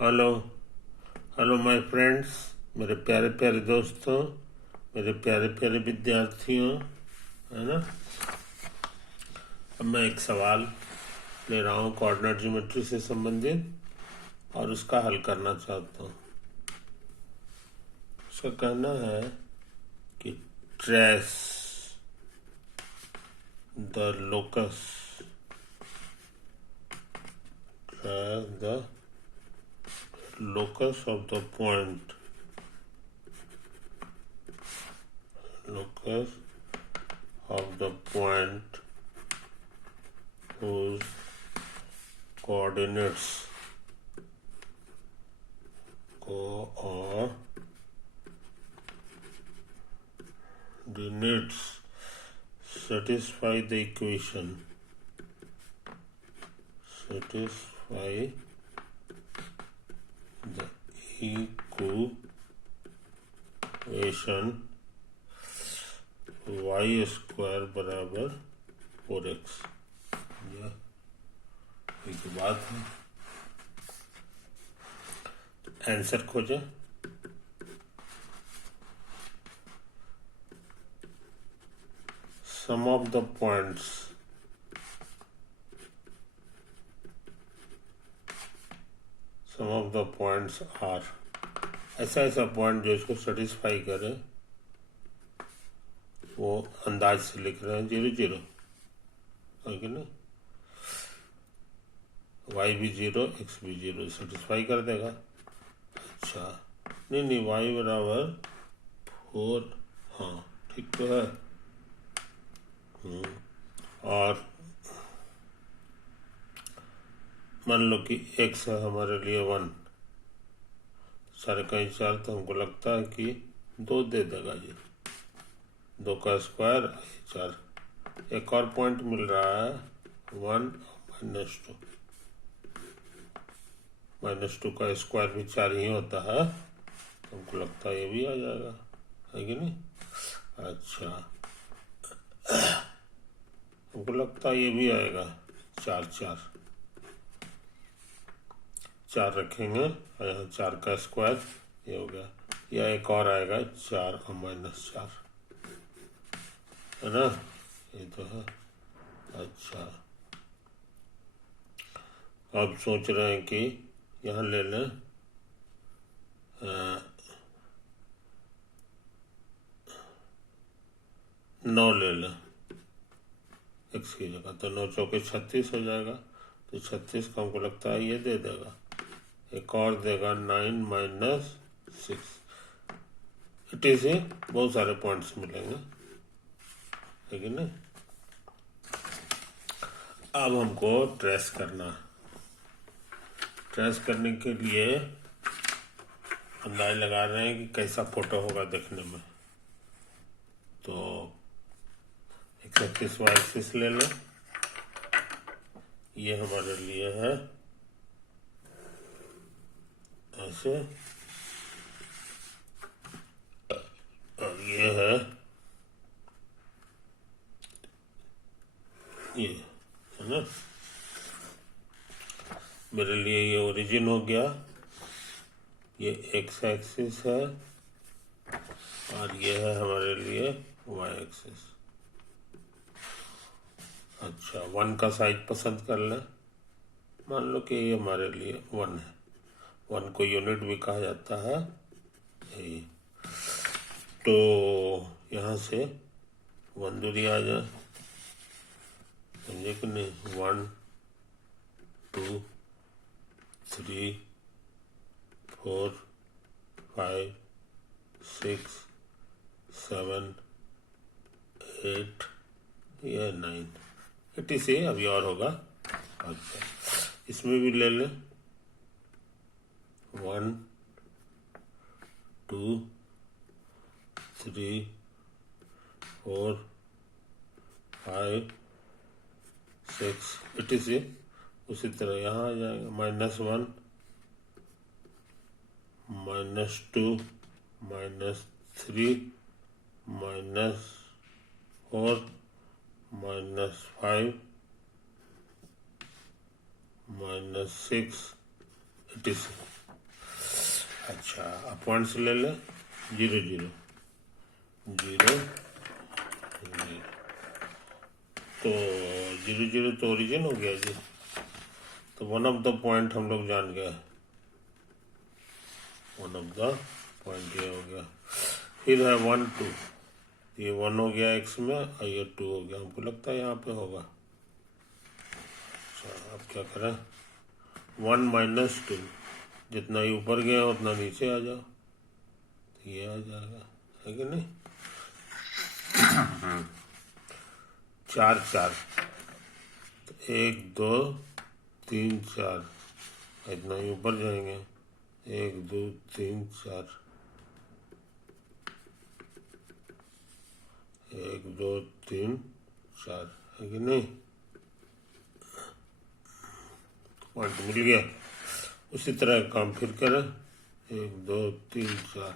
Hello hello my friends, मेरे प्यारे प्यारे दोस्तों, मेरे प्यारे प्यारे विद्यार्थियों, है ना। अब मैं एक सवाल ले रहा हूँ कोऑर्डिनेट ज्योमेट्री से संबंधित और उसका हल करना चाहता हूँ। उसका कहना है कि trace the locus of the point locus of the point whose coordinates satisfy the equation y square बराबर 4x। ये तो बात है। आंसर खोजें। सम ऑफ द पॉइंट्स आर, ऐसा पॉइंट जो इसको सेटिस्फाई करे, वो अंदाज से लिख रहे हैं 0 0, है कि नहीं। y भी 0 x भी 0 सेटिस्फाई कर देगा। अच्छा, नहीं y बराबर 4, हाँ ठीक तो है। और मान लो कि x है हमारे लिए 1, सारे कहीं 4, तो हमको लगता है कि 2 दे देगा ये। 2 का स्क्वायर 4। एक और पॉइंट मिल रहा है 1 -2 का स्क्वायर भी 4 ही होता है, हमको लगता है ये भी आ जाएगा, है कि नहीं। अच्छा, हमको लगता है ये भी आएगा 4 रखेंगे और यहाँ 4 का स्क्वायर ये हो गया, या एक और आएगा 4 और -4, है ना। ये तो है। अच्छा, अब सोच रहे हैं कि यहाँ ले लें 9 ले लें x की जगह, तो 9 चौके 36 हो जाएगा। तो 36 का हमको लगता है ये दे देगा, एक और देगा 9 - 6। इटी से बहुत सारे पॉइंट्स मिलेंगे, है कि नहीं। अब हमको ट्रेस करने के लिए अंदाज लगा रहे हैं कि कैसा फोटो होगा देखने में। तो 131 एक्सिस ले लें, ये हमारे लिए है ऐसे, और ये है ये, है ना। मेरे लिए ये ओरिजिन हो गया, ये एक्स एक्सिस है, और ये है हमारे लिए वाई एक्सिस। अच्छा, 1 का साइज पसंद कर लें। मान लो कि ये हमारे लिए 1 है, 1 को यूनिट भी कहा जाता है। तो यहाँ से 1 दूरी आ जाए, समझे कि नहीं। 1 2 3 4 5 6 7 8, ये 9, 80 से अभी और होगा। अच्छा, इसमें भी ले लें 1 2 3 4 5 6, 80 से उसी तरह यहाँ आ जाएगा -1 -2 -3 -4 -5 -6, 86। अच्छा, अब पॉइंट्स ले ले, 0 0 0 तो 0 0 तो ओरिजिन हो गया जी। तो वन ऑफ द पॉइंट हम लोग जान गए, वन ऑफ द पॉइंट ये हो गया। फिर है 1 2, ये 1 हो गया x में और ये 2 हो गया, हमको लगता है यहाँ पे होगा। अच्छा, अब क्या करें, 1 माइनस 2, जितना ही ऊपर गया उतना नीचे आ जाओ, तो ये आ जाएगा, है कि नहीं। 4 4, 1 2 3 4, इतना ही ऊपर जाएंगे, 1 2 3 4, 1 2 3 4, है कि नहीं। पॉइंट मिल गया। उसी तरह काम फिर करें, 1 2 3 4,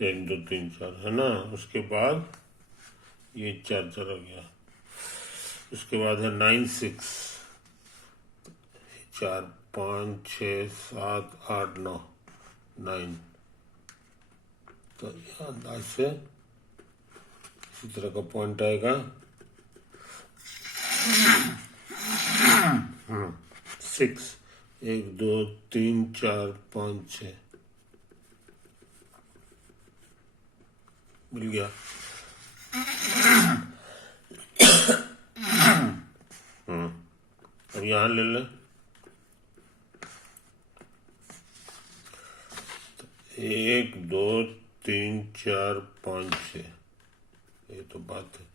एक दो तीन चार, है ना। उसके बाद ये 4 4 हो गया। उसके बाद है 9 6, 4 5 6 7 8 9 9, तो ये अंदाज से इसी तरह का पॉइंट आएगा। 6 1 2 3 4 5 6 मिल गया। अब यहाँ ले लें, 1 2 3 4 5 6, ये तो बात है।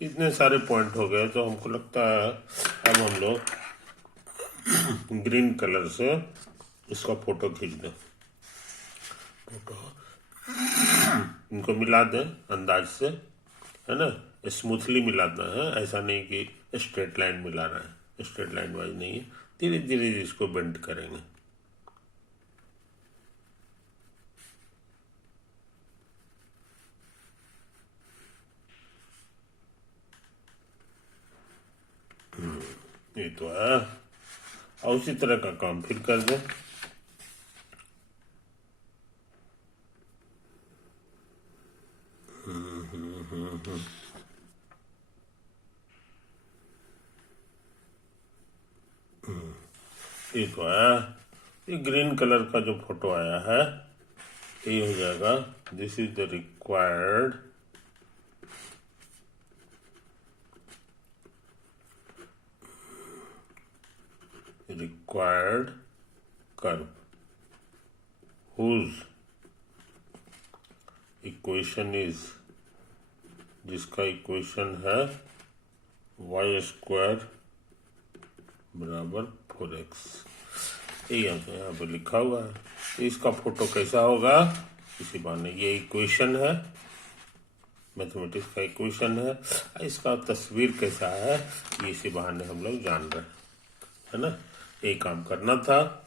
इतने सारे पॉइंट हो गए, तो हमको लगता है अब हम लोग ग्रीन कलर से इसका फोटो खींच दें। फोटो इनको मिला दें अंदाज से, है ना, स्मूथली मिलाना है, ऐसा नहीं कि स्ट्रेट लाइन मिला रहा है, स्ट्रेट लाइन वाइज नहीं है, धीरे धीरे इसको बेंड करेंगे। ये तो है। और उसी तरह का काम फिर कर दें। ये तो है। ये ग्रीन कलर का जो फोटो आया है, ये हो जाएगा, this is the required curve whose equation is, जिसका इक्वेशन है y² बराबर 4x। ये यहाँ पे लिखा हुआ है। तो इसका फोटो कैसा होगा, इसी बहाने ये इक्वेशन है, मैथमेटिक्स का इक्वेशन है, इसका तस्वीर कैसा है ये इसी बहाने हम लोग जान रहे हैं, है ना। ये काम करना था।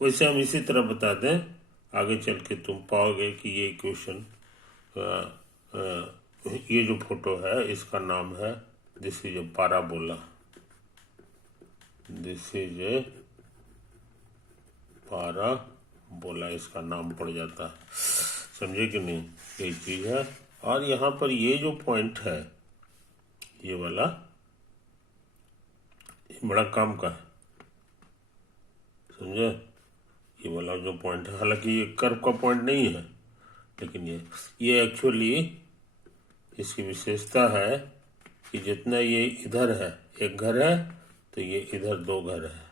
वैसे हम इसी तरह बता दें, आगे चल के तुम पाओगे कि ये इक्वेशन, ये जो फोटो है इसका नाम है, this is a parabola, this is a parabola, इसका नाम पड़ जाता है, समझे कि नहीं। यही चीज है। और यहाँ पर ये जो पॉइंट है, ये वाला, ये बड़ा काम का है, समझे। ये वाला जो पॉइंट है, हालांकि ये कर्व का पॉइंट नहीं है, लेकिन ये एक्चुअली इसकी विशेषता है कि जितना ये इधर है, एक घर है, तो ये इधर 2 घर है,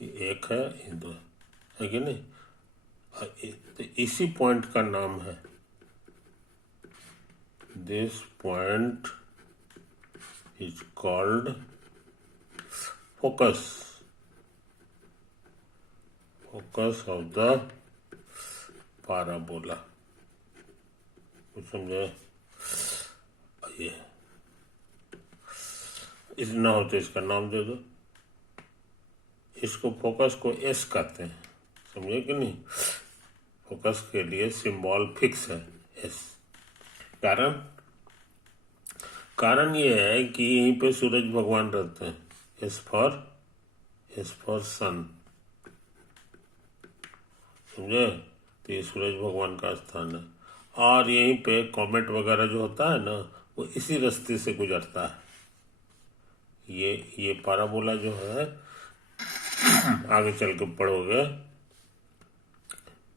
ये एक है, ये 2 है कि नहीं। तो इसी पॉइंट का नाम है, this point is called focus of the parabola, समझे। ये इतना हो तो इसका नाम दे दो, इसको फोकस को एस कहते हैं, समझे कि नहीं। फोकस के लिए सिंबल फिक्स है एस। कारण ये है कि यहीं पे सूरज भगवान रहते हैं। एस फॉर सन, समझे। तो ये सूरज भगवान का स्थान है, और यहीं पे कॉमेट वगैरह जो होता है ना, वो इसी रास्ते से गुजरता है। ये पाराबोला जो है, आगे चल के पढ़ोगे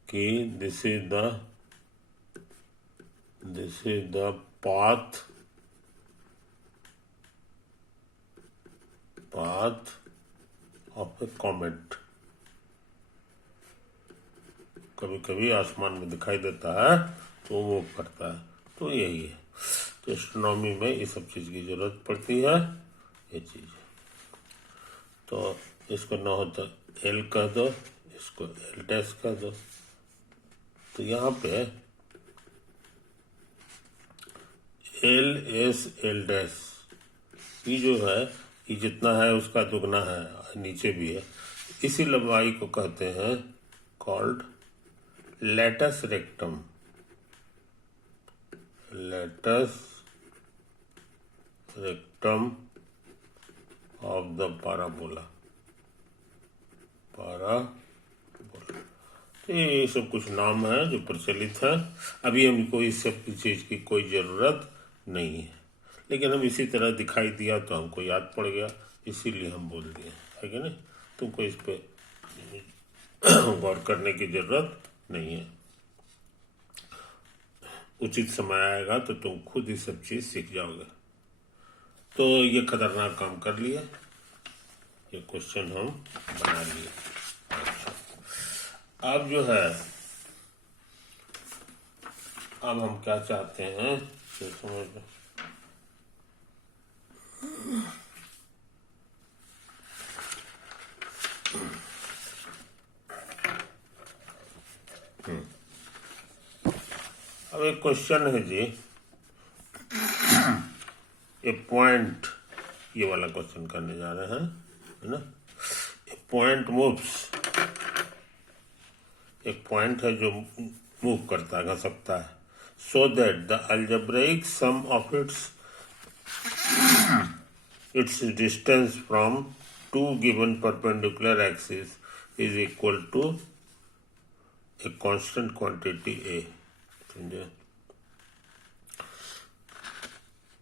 कि this is the path of A comet. कभी कभी आसमान में दिखाई देता है तो मूव करता है, तो यही है। तो एस्ट्रोनॉमी में ये सब चीज़ की जरूरत पड़ती है, ये चीज़। तो इसको ना हो तो एल कह दो, इसको एल डैश कह दो। तो यहाँ पे एल एस एल डैश, ये जो है, ये जितना है उसका दुगना है, नीचे भी है। इसी लंबाई को कहते हैं called latus rectum. Latus rectum of the parabola. तो ये सब कुछ नाम है जो प्रचलित है। अभी हमको इस सब चीज की कोई जरूरत नहीं है, लेकिन हम इसी तरह दिखाई दिया तो हमको याद पड़ गया, इसीलिए हम बोल दिए, है कि नहीं। तुमको इस पे गौर करने की जरूरत नहीं है। उचित समय आएगा तो तुम खुद ही सब चीज सीख जाओगे। तो ये खतरनाक काम कर लिया, ये क्वेश्चन हम बना लिए। अब जो है, अब हम क्या चाहते हैं तो समझ लो। अब एक क्वेश्चन है जी, ए पॉइंट, ये वाला क्वेश्चन करने जा रहे हैं, है ना। ए पॉइंट मूव्स, एक पॉइंट है जो मूव करता है, घसकता है, so that the algebraic sum of its distance from two given perpendicular axes is equal to a constant quantity A। समझे।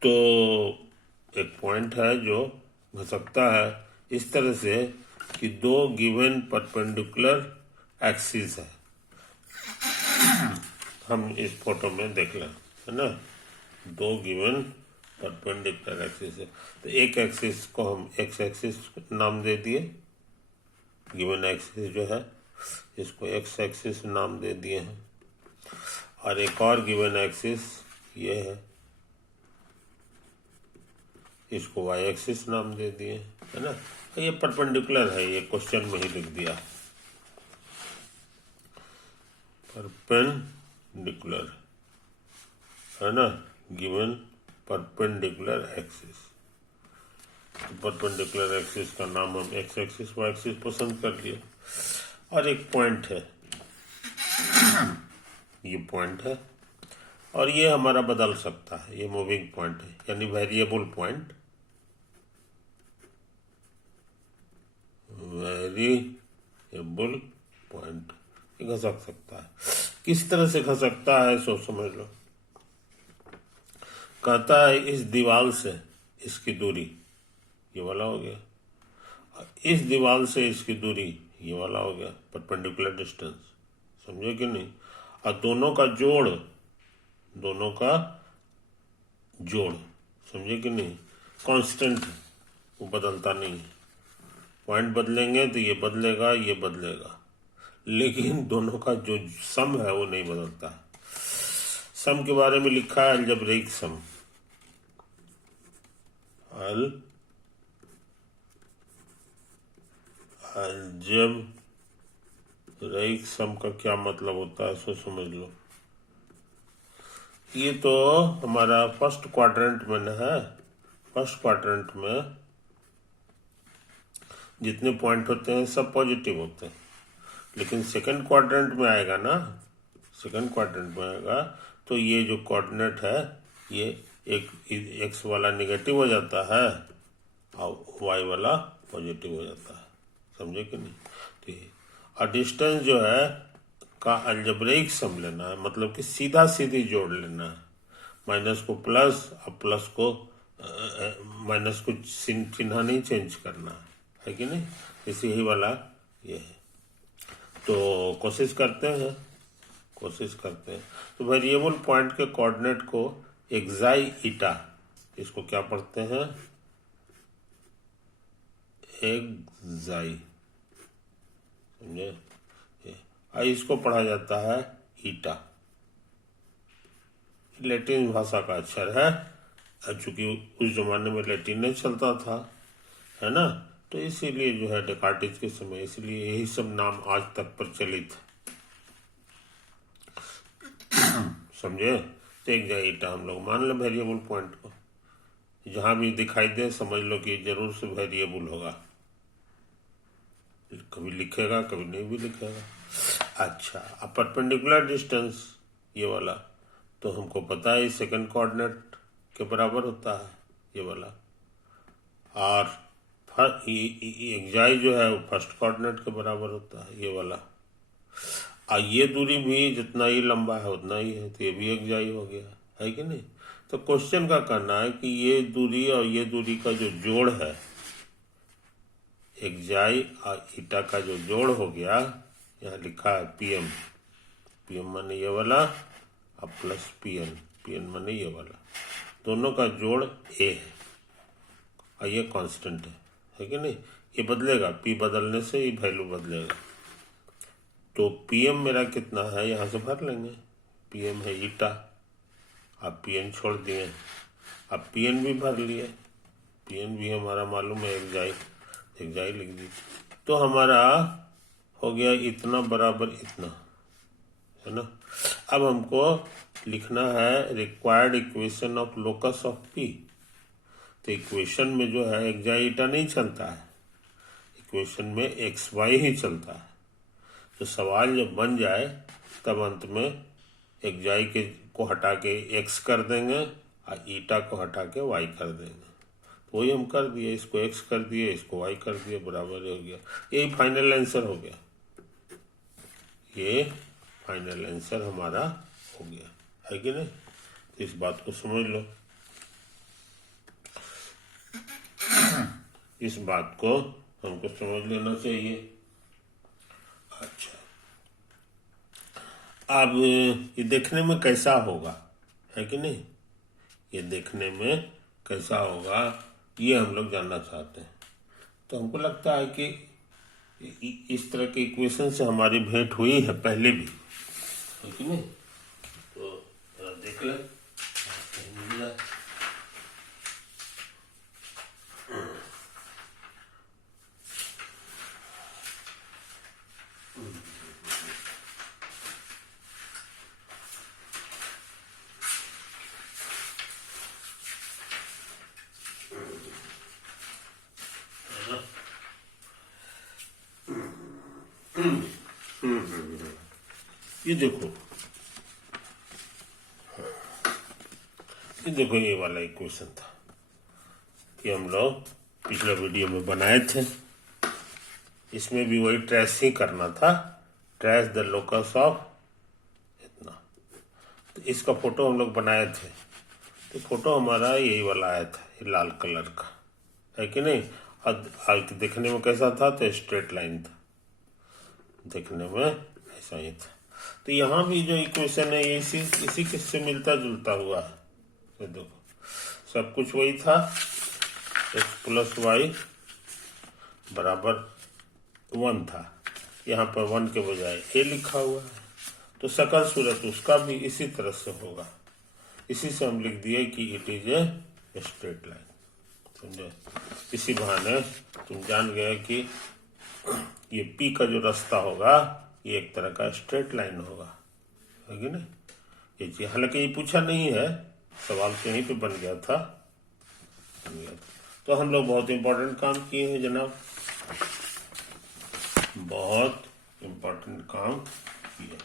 तो एक पॉइंट है जो घसकता है इस तरह से कि दो गिवन परपेंडिकुलर एक्सिस है। हम इस फोटो में देख लें, है ना, दो गिवन परपेंडिकुलर एक्सिस है। तो एक एक्सिस को हम एक्स एक्सिस नाम दे दिए, गिवन एक्सिस जो है इसको एक्स एक्सिस नाम दे दिए हैं, और एक और गिवन एक्सिस ये है, इसको वाई एक्सिस नाम दे दिए, है ना। ये परपेंडिकुलर है, ये क्वेश्चन में ही लिख दिया, परपेंडिकुलर, है ना, given perpendicular axis. Perpendicular axis का नाम हम एक्स एक्सिस वाई एक्सिस पसंद कर लिए। और एक पॉइंट है, ये पॉइंट है, और ये हमारा बदल सकता है, ये मूविंग पॉइंट है, यानी वेरिएबल पॉइंट, वेरिएबल पॉइंट, ये घसक सकता है। किस तरह से घसकता है सो समझ लो। कहता है इस दीवार से इसकी दूरी, ये वाला हो गया, इस दीवार से इसकी दूरी, ये वाला हो गया, परपेंडिकुलर डिस्टेंस, समझे कि नहीं। और दोनों का जोड़, समझे कि नहीं, कांस्टेंट, वो बदलता नहीं है। पॉइंट बदलेंगे तो ये बदलेगा, ये बदलेगा, लेकिन दोनों का जो सम है वो नहीं बदलता। सम के बारे में लिखा है अलजेब्रिक सम। अलजेब्रिक सम का क्या मतलब होता है सो समझ लो। ये तो हमारा फर्स्ट क्वाड्रेंट में है, फर्स्ट क्वाड्रेंट में जितने पॉइंट होते हैं सब पॉजिटिव होते हैं, लेकिन सेकंड क्वाड्रेंट में आएगा ना, सेकंड क्वाड्रेंट में आएगा तो ये जो कोऑर्डिनेट है ये एक एक्स वाला निगेटिव हो जाता है और वाई वाला पॉजिटिव हो जाता है, समझे कि नहीं। तो ये और डिस्टेंस जो है का अलजेब्रिक सम लेना है, मतलब कि सीधा सीधी जोड़ लेना है, माइनस को प्लस और प्लस को माइनस को चिन्ह नहीं चेंज करना है कि नहीं, इसी ही वाला ये है। तो कोशिश करते हैं तो वेरिएबल पॉइंट के कोऑर्डिनेट को एक्साई ईटा, इसको क्या पढ़ते हैं, एक्साई, समझे, इसको पढ़ा जाता है ईटा, लैटिन भाषा का अक्षर है, चूंकि उस जमाने में लैटिन नहीं चलता था, है ना, तो इसीलिए जो है डेकार्टिस के समय इसलिए यही सब नाम आज तक प्रचलित है, समझे। तो एक्साई ईटा हम लोग मान लें वेरिएबल पॉइंट को, जहां भी दिखाई दे समझ लो कि जरूर से वेरिएबल होगा, कभी लिखेगा कभी नहीं भी लिखेगा। अच्छा, अब परपेंडिकुलर डिस्टेंस ये वाला तो हमको पता है सेकंड कोऑर्डिनेट के बराबर होता है ये वाला, और एक्साई जो है वो फर्स्ट कोऑर्डिनेट के बराबर होता है ये वाला, और ये दूरी भी जितना ही लंबा है उतना ही है, तो ये भी एक्साई हो गया, है कि नहीं। तो क्वेश्चन का कहना है कि ये दूरी और ये दूरी का जो जोड़ है, एक्साई और ईटा का जो जोड़ हो गया, यहाँ लिखा है पीएम, पीएम माने ये वाला और प्लस पीएन, पीएन माने ये वाला, दोनों का जोड़ ए है और ये कांस्टेंट है कि नहीं, ये बदलेगा, पी बदलने से ये वैल्यू बदलेगा। तो पीएम मेरा कितना है यहाँ से भर लेंगे, पीएम है ईटा, अब पीएन छोड़ दिए, अब पीएन भी भर लिए, पीएन भी हमारा मालूम है एक्साई, एक्साई लिख दी, तो हमारा हो गया इतना बराबर इतना, है ना। अब हमको लिखना है required equation of locus of P, तो इक्वेशन में जो है एक्साई ईटा नहीं चलता है, इक्वेशन में एक्स वाई ही चलता है। तो सवाल जब बन जाए तब अंत में एक्साई के को हटा के एक्स कर देंगे और ईटा को हटा के वाई कर देंगे, तो वही हम कर दिए, इसको एक्स कर दिए, इसको वाई कर दिए, बराबर हो गया, यही फाइनल आंसर हो गया, ये फाइनल आंसर हमारा हो गया, है कि नहीं। तो इस बात को समझ लो, इस बात को हमको समझ लेना चाहिए। अच्छा, अब ये देखने में कैसा होगा, है कि नहीं, ये देखने में कैसा होगा ये हम लोग जानना चाहते हैं। तो हमको लगता है कि इस तरह के इक्वेशन से हमारी भेंट हुई है पहले भी, है कि नहीं, तो देख लें। ये देखो ये वाला इक्वेशन था कि हम लोग पिछले वीडियो में बनाए थे, इसमें भी वही ट्रेस ही करना था, ट्रेस द लोकस ऑफ इतना। तो इसका फोटो हम लोग बनाए थे, तो फोटो हमारा यही वाला आया था, ये लाल कलर का, है कि नहीं। और देखने में कैसा था, तो स्ट्रेट लाइन था, देखने में ऐसा ही था। तो यहाँ भी जो इक्वेशन है ये इसी किससे मिलता जुलता हुआ है, तो देखो सब कुछ वही था, एक्स प्लस वाई बराबर 1 था, यहाँ पर 1 के बजाय ए लिखा हुआ है, तो सकल सूरत उसका भी इसी तरह से होगा, इसी से हम लिख दिए कि it is a straight line, समझे। इसी बहाने तुम जान गए कि ये पी का जो रास्ता होगा ये एक तरह का स्ट्रेट लाइन होगा, है कि नहीं। ये चीज हालांकि ये पूछा नहीं है, सवाल तो यहीं पे बन गया था। तो हम लोग बहुत इंपॉर्टेंट काम किए हैं जनाब, बहुत इम्पोर्टेंट काम किया।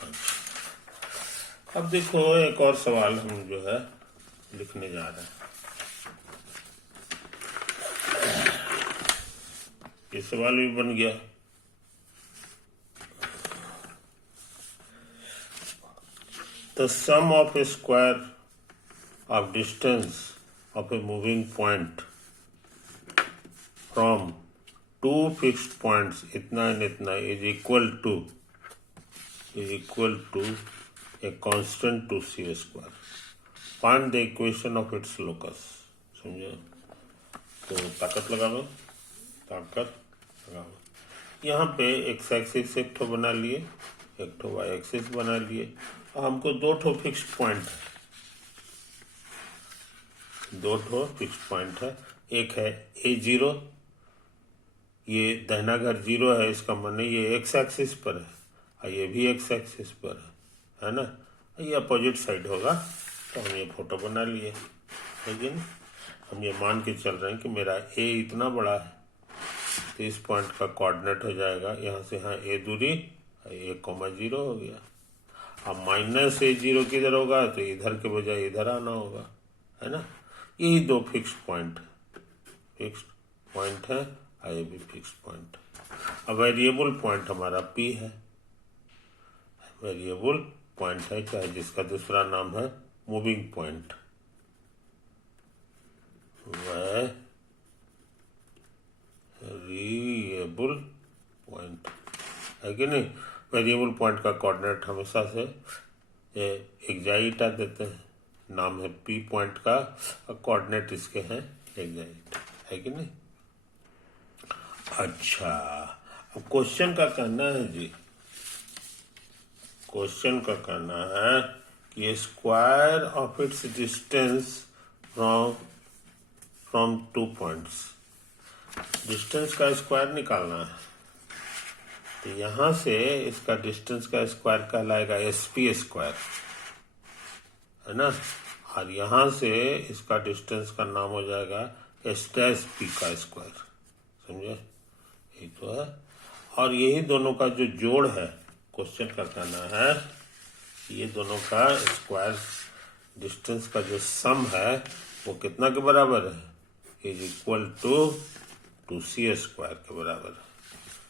अच्छा, अब देखो एक और सवाल हम जो है लिखने जा रहे हैं। ये सवाल भी बन गया। The sum of a square of distance of a moving point from two fixed points इतना and इतना is equal to a constant 2c square. Find the equation of its locus. समझे? तो ताकत लगा लो, ताकत लगा लो। यहाँ पे एक्स एक्सिस एक ठो बना लिए, एक ठो वाई एक्सिस बना लिए। हमको दो ठो फिक्स्ड पॉइंट है, दो ठो फिक्स्ड पॉइंट है। एक है A0, ये दाहिना घर 0 है, इसका माने ये एक्स एक्सिस पर है और ये भी एक्स एक्सिस पर है ना। ये अपोजिट साइड होगा, तो हम ये फोटो बना लिए। लेकिन हम ये मान के चल रहे हैं कि मेरा A इतना बड़ा है, तो इस पॉइंट का कोऑर्डिनेट हो जाएगा यहाँ से यहाँ A दूरी, A,0 हो गया। अब माइनस A0 किधर होगा, तो इधर के बजाय इधर आना होगा, है ना। यही दो फिक्स्ड पॉइंट है और ये भी फिक्स्ड पॉइंट। अब वेरिएबल पॉइंट हमारा P है, वेरिएबल पॉइंट है, चाहे जिसका दूसरा नाम है मूविंग पॉइंट। वेरिएबल पॉइंट है कि नहीं। वेरिएबल पॉइंट का कोऑर्डिनेट हमेशा से एक्साइटा देते हैं, नाम है P पॉइंट का और कोऑर्डिनेट इसके हैं एक्साइट, है कि नहीं। अच्छा, अब क्वेश्चन का कहना है जी, क्वेश्चन का कहना है कि square of its distance from two points, distance का स्क्वायर निकालना है। तो यहां से इसका डिस्टेंस का स्क्वायर कहलाएगा SP स्क्वायर, है ना। और यहां से इसका डिस्टेंस का नाम हो जाएगा S' का स्क्वायर, समझे। यही तो है। और यही दोनों का जो जोड़ है, क्वेश्चन का कहना है ये दोनों का स्क्वायर, डिस्टेंस का जो सम है वो कितना के बराबर है, is equal to 2c square के बराबर है।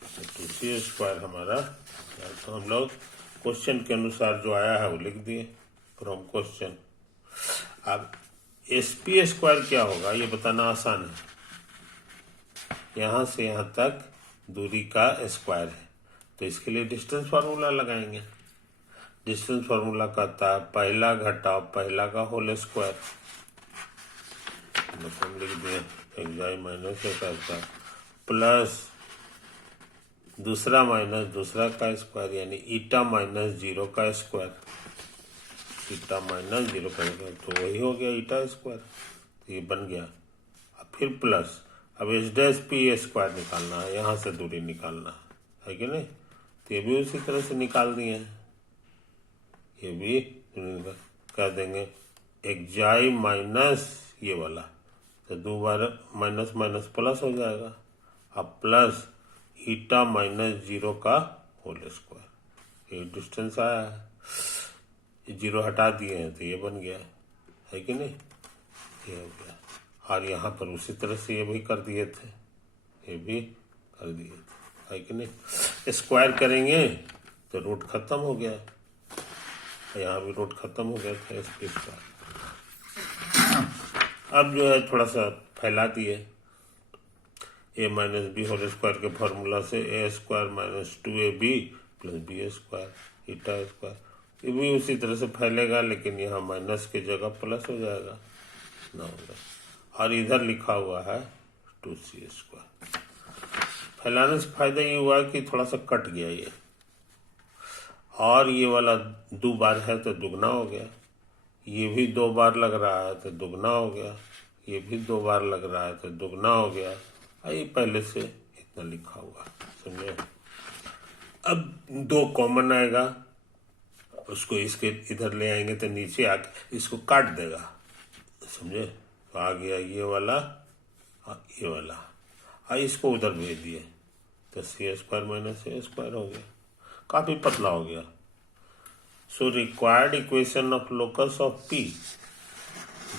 तो 2c स्क्वायर हमारा, तो हम लोग क्वेश्चन के अनुसार जो आया है वो लिख दिए फ्रॉम क्वेश्चन। अब SP स्क्वायर क्या होगा ये बताना आसान है। यहां से यहां तक दूरी का स्क्वायर है, तो इसके लिए डिस्टेंस फार्मूला लगाएंगे। डिस्टेंस फार्मूला कहता है पहला घटाव पहला का होल स्क्वायर, मतलब लिख दिए एक्स माइनस एक का प्लस दूसरा माइनस दूसरा का स्क्वायर, यानी ईटा माइनस 0 का स्क्वायर, ईटा माइनस 0 का स्क्वायर, तो वही हो गया ईटा स्क्वायर, तो ये बन गया। अब फिर प्लस, अब S' स्क्वायर निकालना है, यहाँ से दूरी निकालना है कि नहीं। तो ये भी उसी तरह से निकाल दिए, ये भी कह देंगे एक्जाई माइनस ये वाला, तो 2 बार माइनस माइनस प्लस हो जाएगा। अब प्लस ईटा माइनस 0 का होल स्क्वायर, ये डिस्टेंस आया है, ये 0 हटा दिए हैं तो ये बन गया, है कि नहीं, ये हो गया। और यहाँ पर उसी तरह से ये भी कर दिए थे, ये भी कर दिए थे, है कि नहीं। स्क्वायर करेंगे तो रूट खत्म हो गया, यहाँ भी रूट खत्म हो गया था SP स्क्वायर। अब जो है थोड़ा सा फैला दिए, A minus B whole square के फॉर्मूला से A square minus 2AB plus B square eta square, ये भी उसी तरह से फैलेगा, लेकिन यहाँ माइनस की जगह प्लस हो जाएगा ना होगा। और इधर लिखा हुआ है 2c स्क्वायर। फैलाने से फायदा ये हुआ कि थोड़ा सा कट गया ये, और ये वाला 2 बार है तो दुगना हो गया, ये भी 2 बार लग रहा है तो दुगना हो गया, ये भी 2 बार लग रहा है तो दुगना हो गया। ये पहले से इतना लिखा हुआ, समझे। अब 2 कॉमन आएगा, उसको इसके इधर ले आएंगे तो नीचे आके इसको काट देगा, समझे। तो आ गया ये वाला और ये वाला, इसको उधर भेज दिए तो सी स्क्वायर माइनस ए स्क्वायर हो गया, काफी पतला हो गया। So required equation of locus of P,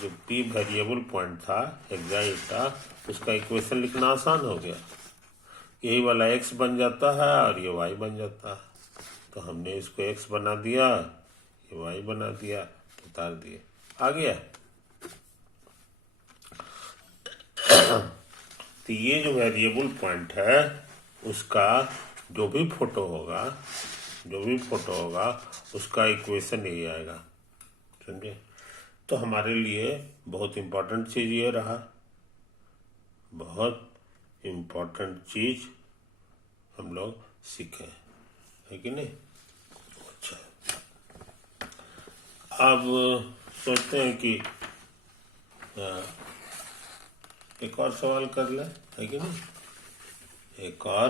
जो पी वेरिएबल पॉइंट था एक्साई था, उसका इक्वेशन लिखना आसान हो गया। यही वाला एक्स बन जाता है और ये वाई बन जाता है, तो हमने इसको एक्स बना दिया, ये वाई बना दिया, उतार दिए, आ गया। तो ये जो वेरिएबल पॉइंट है उसका जो भी फोटो होगा उसका इक्वेशन यही आएगा, समझे। तो हमारे लिए बहुत इम्पोर्टेंट चीज ये रहा, बहुत इम्पोर्टेंट चीज हम लोग सीखे, है कि नहीं। अच्छा, अब सोचते हैं कि एक और सवाल कर ले, है कि नहीं। एक और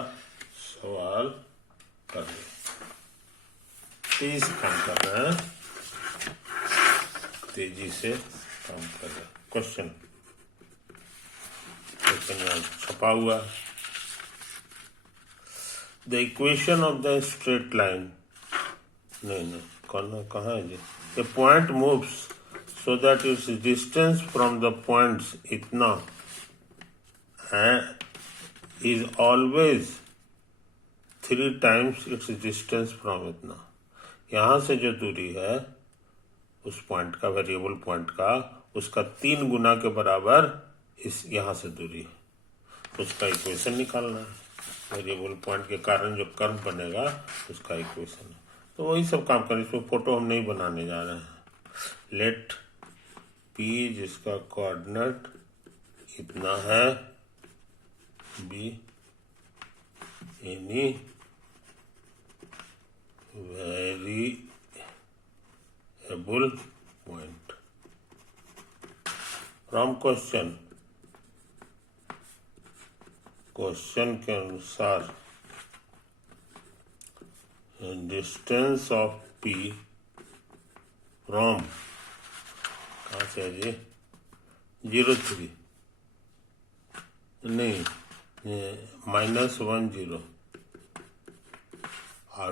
सवाल कर ले, तेज काम कर रहे हैं, तेजी से काम कर रहे हैं। क्वेश्चन यहाँ छपा हुआ, the equation of the straight line, नहीं कहाँ है जी। A point moves so that its distance from the points इतना is always 3 times its distance from इतना। यहाँ से जो दूरी है उस पॉइंट का, वेरिएबल पॉइंट का, उसका 3 गुना के बराबर इस यहाँ से दूरी है, उसका इक्वेशन निकालना है। वेरिएबल पॉइंट के कारण जो कर्व बनेगा उसका इक्वेशन, तो वही सब काम करें। इसमें फोटो हम नहीं बनाने जा रहे हैं। लेट पी, जिसका कोऑर्डिनेट इतना है, be any variable point from question के अनुसार डिस्टेंस ऑफ पी फ्रॉम, कहाँ से है जी, 0 3 नहीं -1 0, और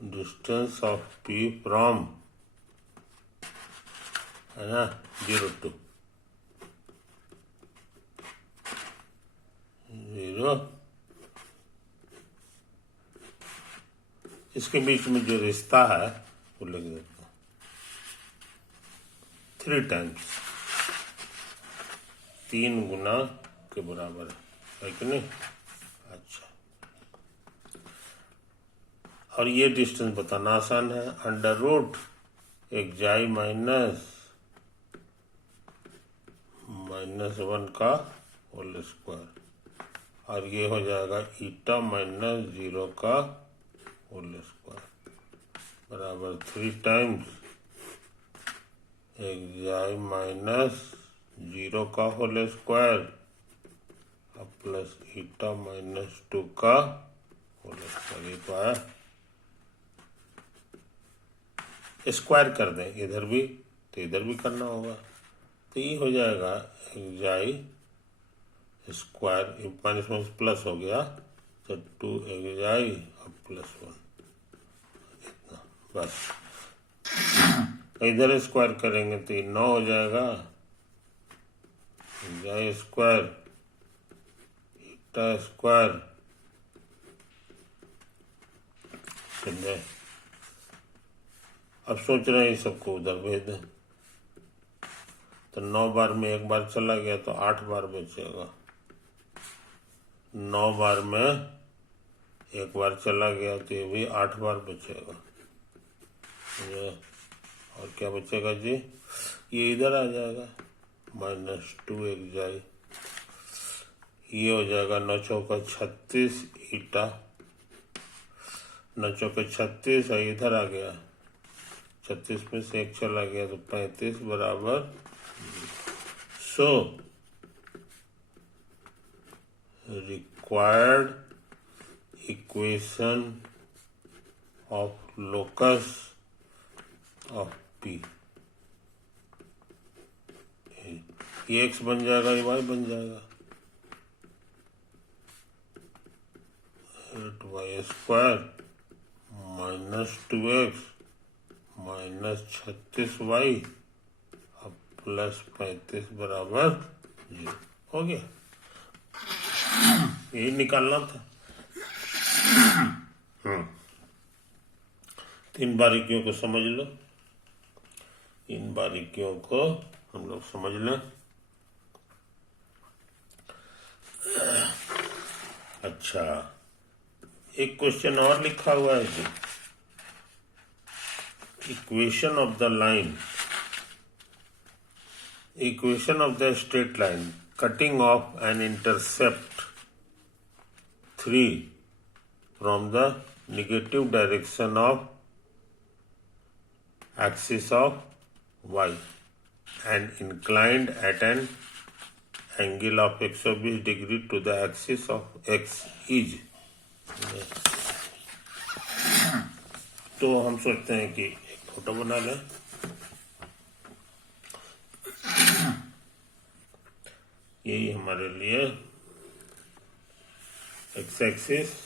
डिस्टेंस ऑफ पी फ्रॉम, है ना, 0 2 0। इसके बीच में जो रिश्ता है वो लिख देता हूँ, 3 टाइम्स, 3 गुना के बराबर है कि नहीं। अच्छा, और ये डिस्टेंस बताना आसान है, अंडर रूट एक्साई -1 का होल स्क्वायर, और ये हो जाएगा ईटा -0 का होल स्क्वायर बराबर 3 टाइम्स एक्साई -0 का होल स्क्वायर प्लस ईटा -2 का होल स्क्वायर। ये तो आया, स्क्वायर कर दें इधर भी तो इधर भी करना होगा, तो ये हो जाएगा एक्साई स्क्वायर माइनस प्लस हो गया, तो 2 एक्साई और +1, इतना बस। इधर स्क्वायर करेंगे तो ये 9 हो जाएगा, एक्साई स्क्वायर ईटा स्क्वायर, समझे। अब सोच रहे हैं सबको उधर भेज दें, तो 9 बार में 1 बार चला गया तो 8 बार बचेगा, 9 बार में 1 बार चला गया तो ये भी 8 बार बचेगा। और क्या बचेगा जी, ये इधर आ जाएगा -2 एक्साई, ये हो जाएगा 9 चौका 36 ईटा, 9 चौके 36, और इधर आ गया 36 में से 1 चला गया तो 35 बराबर। So required equation of locus of P ये x बन जाएगा, ये y बन जाएगा। 8y² minus 2x minus 36y अब प्लस 35 बराबर 0 हो गया। यही निकालना था। इन बारीकियों को समझ लो, इन बारीकियों को हम लोग समझ लें। अच्छा, एक क्वेश्चन और लिखा हुआ है जी, equation of the line, equation of the straight line cutting off an intercept 3 from the negative direction of axis of y and inclined at an angle of 120 degree to the axis of x is। तो हम सोचते हैं कि एक photo बना लें। यही हमारे लिए x axis,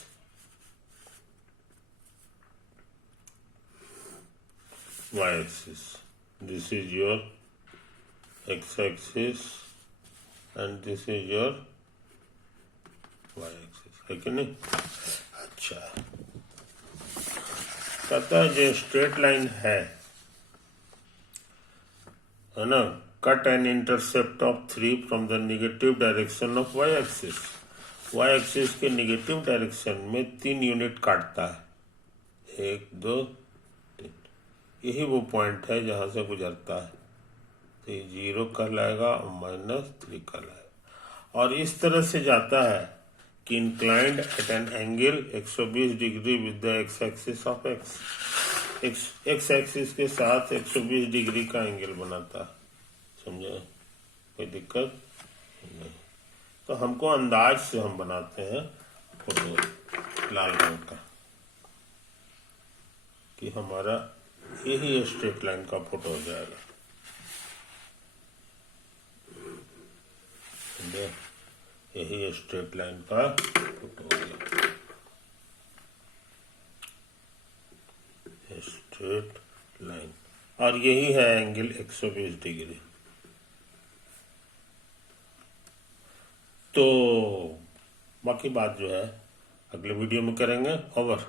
y axis, this is your x axis and this is your y axis, है कि नहीं? अच्छा, कहता है जो स्ट्रेट लाइन है ना, cut an intercept of 3 from the negative direction of y axis, y axis के नेगेटिव डायरेक्शन में 3 यूनिट काटता है, 1 2 3। यही वो पॉइंट है जहां से गुजरता है, तो ये 0 कहलाएगा और -3 कहलाएगा। और इस तरह से जाता है कि inclined at an angle 120 degree with the x axis of x, x axis के साथ 120 डिग्री का एंगल बनाता है। समझे? कोई दिक्कत नहीं। तो हमको अंदाज से हम बनाते हैं फोटो लाल रंग का कि हमारा यही स्ट्रेट लाइन का फोटो हो जाएगा। यही स्ट्रेट लाइन का फोटो हो गया, स्ट्रेट लाइन, और यही है एंगल 120 डिग्री। तो बाकी बात जो है अगले वीडियो में करेंगे। ओवर।